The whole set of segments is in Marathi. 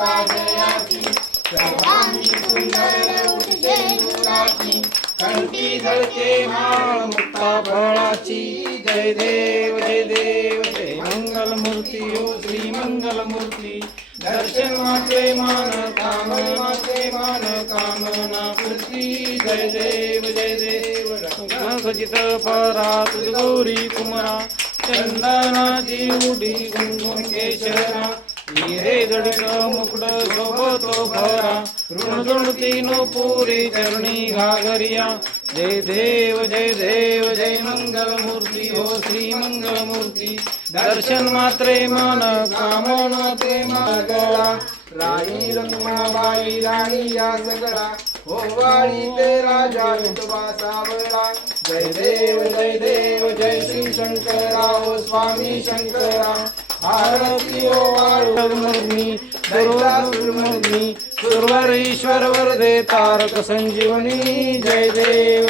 पाजयाची सर्वांगी सुंदर उठजे दुराची कंठी झळके माळ मुक्ता फळाची जय देव जय देव जय मंगल मूर्ती हो श्री मंगल मूर्ती दर्शन मात्रे मान कामना पूर्ती जय देव जय देव खचित परा तुझ गौरी कुमरा चंदनाची उडी गुंगुन केशरा हिरे जडित मुकुट शोभतो भरा ऋणदुंडती नो पुरी चरणी घागरिया जय देव जय मंगल मूर्ती हो श्री मंगल मूर्ती दर्शन मात्रे मन कामना ते मागळा राणी रखुमाबाई राणी या सगळा होवाळी ते राजा विठोबा सावळा जय देव जय श्री शंकरा हो स्वामी शंकरा आरती ओ वाळुमर्नी दुर्वासुरमर्नी सुरवरेश्वर वरदे तारक संजीवनी जय देव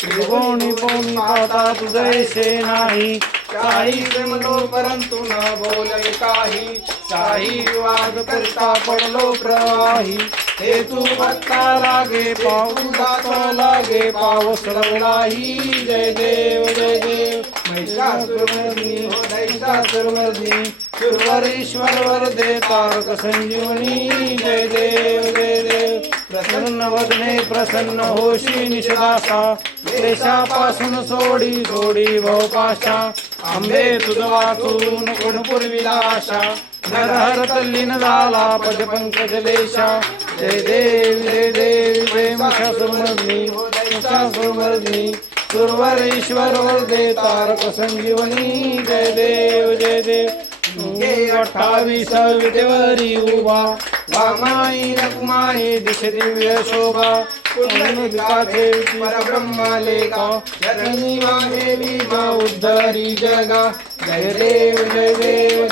त्रिभुवनी पोनी आता तुझैसे नाही काही जमलो परंतु न बोले काही काही विवाद करता पडलो प्रवाही हे तू भक्ता लागे पाऊ जातो लागे पाऊस रवलाही जय देव महिषासुरमर्दी हो दैत्यासुरमर्दी सुरवरेश्वर वरदे तारक संजीवनी जय देव प्रसन्न वदने प्रसन्न होशी निषदासा क्लेशापासून सोडी भवपाशा आंबे तुझ वाचून गुणपूर्वीला आशा नरहर तल्लीन झाला पद पंकजलेशा जय देव जय महिषासुरमर्दी महिषासुरमर्दी सुरवरेश्वर वरदे तारक संजीवनी जय देव 28 विटेवरी उभा वामाई रखुमाई दिश दिव्य शोभा पुण्यविकाचे परब्रह्मालेका जननी माहेवी उद्धरी जगा जय देव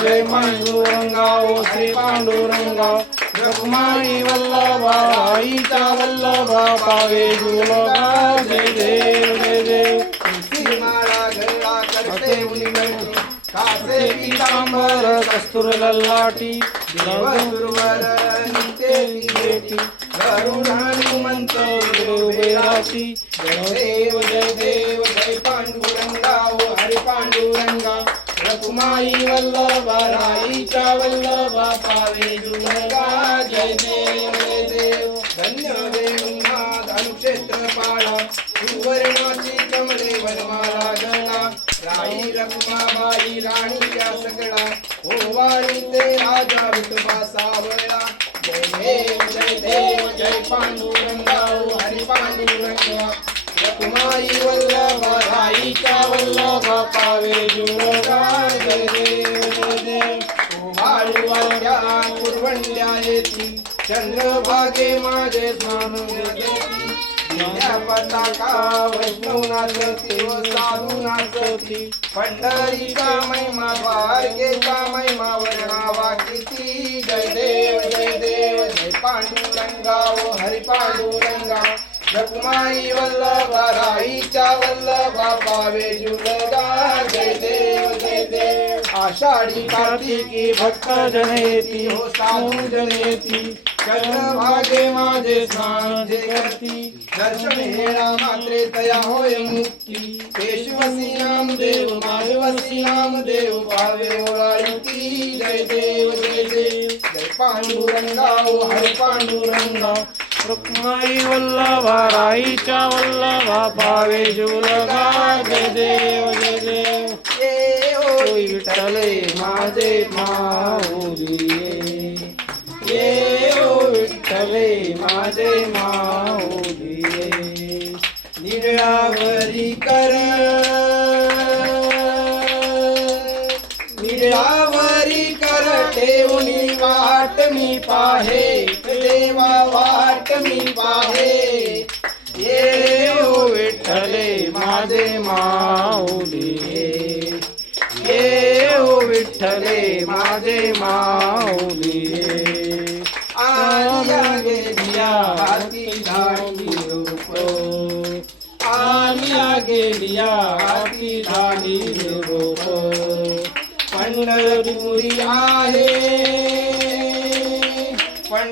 जय पांडुरंगा ओ श्री पांडुरंगा रखुमाई वल्लभा आईचा वल्लभा पावे जुलभा जय देव माळा गळा करते उलिमंती कासे पीतांबर कस्तूर ललाटी गुरुवर नित्य विवेकी गरुड हनुमंत उभे राहती जय देव जय पांडुरंगा ओ हरी पांडुरंगा रखुमाई वल्लभा राईचा वल्लभा पावे जुलगा जय देव धन्य देवना धनुक्षेत्र पाळा सुवर्णाची कमळे वनमाला गळा राई रखुमाबाई राणीच्या सगळा ओवाळी ते राजा विठोबा सावळा जय देव जय पांडुरंगा ओ हरी पांडुरंगा रखुमाई वल्लभा राईचा वल्लभा पावे जुळगा जय देव ओवाळी वाट्या कुरवंड्या येती चंद्रभागे माझे स्नान घेती पताका वैष्णवनाथी साधुनाथी पंढरीचा महिमा द्वारकेचा महिमा वर्णावा किती जय देव जय पांडुरंगा ओ हरी पांडुरंगा रखुमाई वल्लभा राईच्या वल्लभा पावे जुलगा जय देव आषाढी कार्तिकी भक्त जनेती हो साधू जनेती चंद्रभागे माझे स्नान जे करती दर्शन हेळा मात्रे तया होय मुक्ती पेशवसी नामदेव माधवसी नामदेव भावे ओळायुती जय देव जय पांडुरंगा ओ हरी पांडुरंगा रखुमाई वल्लभा राईच्या वल्लभा पावे जुलगा जय देव ओ विठ्ठले माझे माऊली ये ओ विठ्ठले माझे माऊली निरावरी कर ठेवणी वाट मी पाहे देवा वाट मी पाहे ये ओ विठ्ठले माझे माऊली ये ओ विठ्ठले माझे माऊली आलिया गेलिया हाती धाडी रूप आलिया गेलिया हाती धाडी रूप पंढरपुरी आहे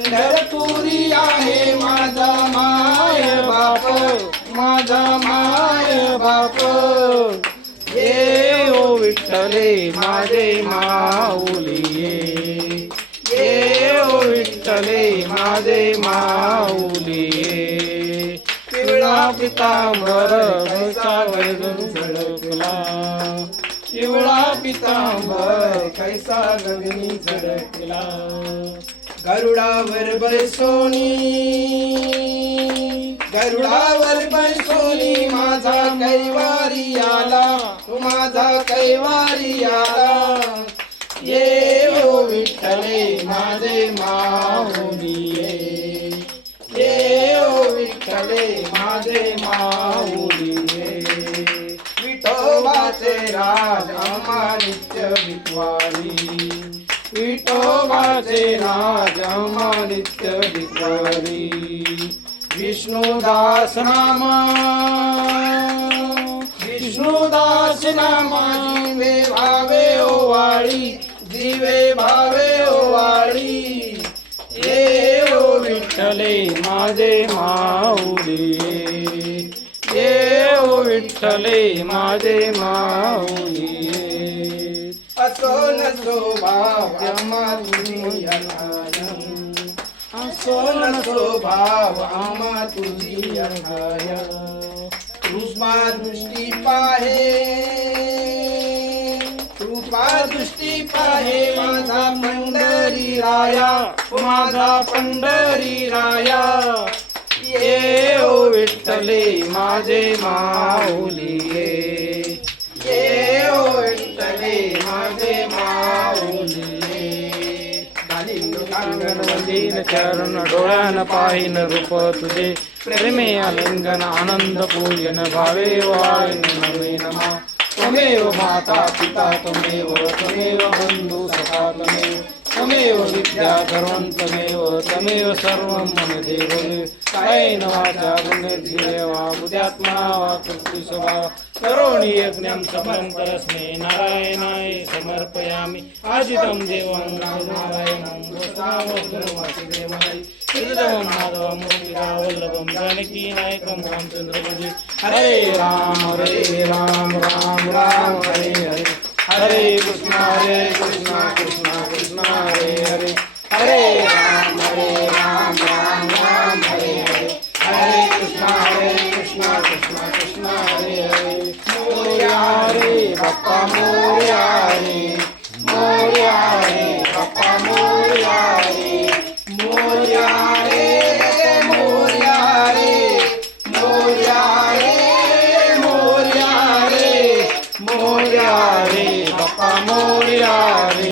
पंढरपुरी आहे माझा माय बाप, माझा माय बाप. ये ओ विठ्ठले माझे माऊली ये, ये ओ विठ्ठले माझे माऊली ये. पिवळा पितांबर कैसा गगन झळकला, पिवळा पितांबर कैसा गगनी झळकला. गरुडावर बसोनी, गरुडावर बसोनी माझा कैवारी आला, तू माझा कैवारी आला. ये ओ विठ्ठले माझे माऊली ये, ये ओ विठ्ठले माझे माऊली ये. विठोबाचे राज आम्हा नित्य विठवारी, विठोबाचे राज आम्हा नित्य विठवारी. विष्णुदास नामा, विष्णुदास नामा जीवे भावे ओवाळी, जीवे भावे ओवाळी. ये ओ विठ्ठले माझे माऊली ये, ये ओ विठ्ठले माझे माऊली ये. असो नसो भाव आम्हा तुझी अनाय, असो नसो भाव आम्हा तुझी अनाय. कृपा दृष्टी पाहे, कृपा दृष्टी पाहे माझा पंढरी राया, माझा पंढरी राया. ये ओ विठ्ठले माझे माऊली ये, ये ओ विठ्ठले माझे माऊली ये. वंदीन चरण डोळ्यान पाहिन रूप तुझे, प्रेमे आलिंगन आनंद पूजन भावे वाळीन नवे नमा. त्वमेव माता पिता त्वमेव, त्वमेव बंधु सखा त्वमेव, त्वमेव विद्या सर्वं त्वमेव, त्वमेव सर्वं मम देवदेव. कायेन वाचा गुणेर्जीवे वा बुद्ध्यात्मना वा कृतिस्वभावा करोमि यज्ञं सफलं परस्मै नारायणाय समर्पयामि. आजितं देवं नारायणं वसुदेवं वासुदेवाय. हृदयं माधवं मुरलीधरवल्लभं जानकीनायकं रामचन्द्र भजे. हरे राम राम राम हरे हरे. हरे कृष्णा कृष्णा कृष्णा हरे हरे. हरे राम राम राम हरे हरे. हरे कृष्णा कृष्णा कृष्णा हरे हरे. मोरया रे बाप्पा मोरया रे, मोरया रे बाप्पा मोरया रे. मोरया रे मोरया रे, मोरया रे मोरया रे, मोरया रे.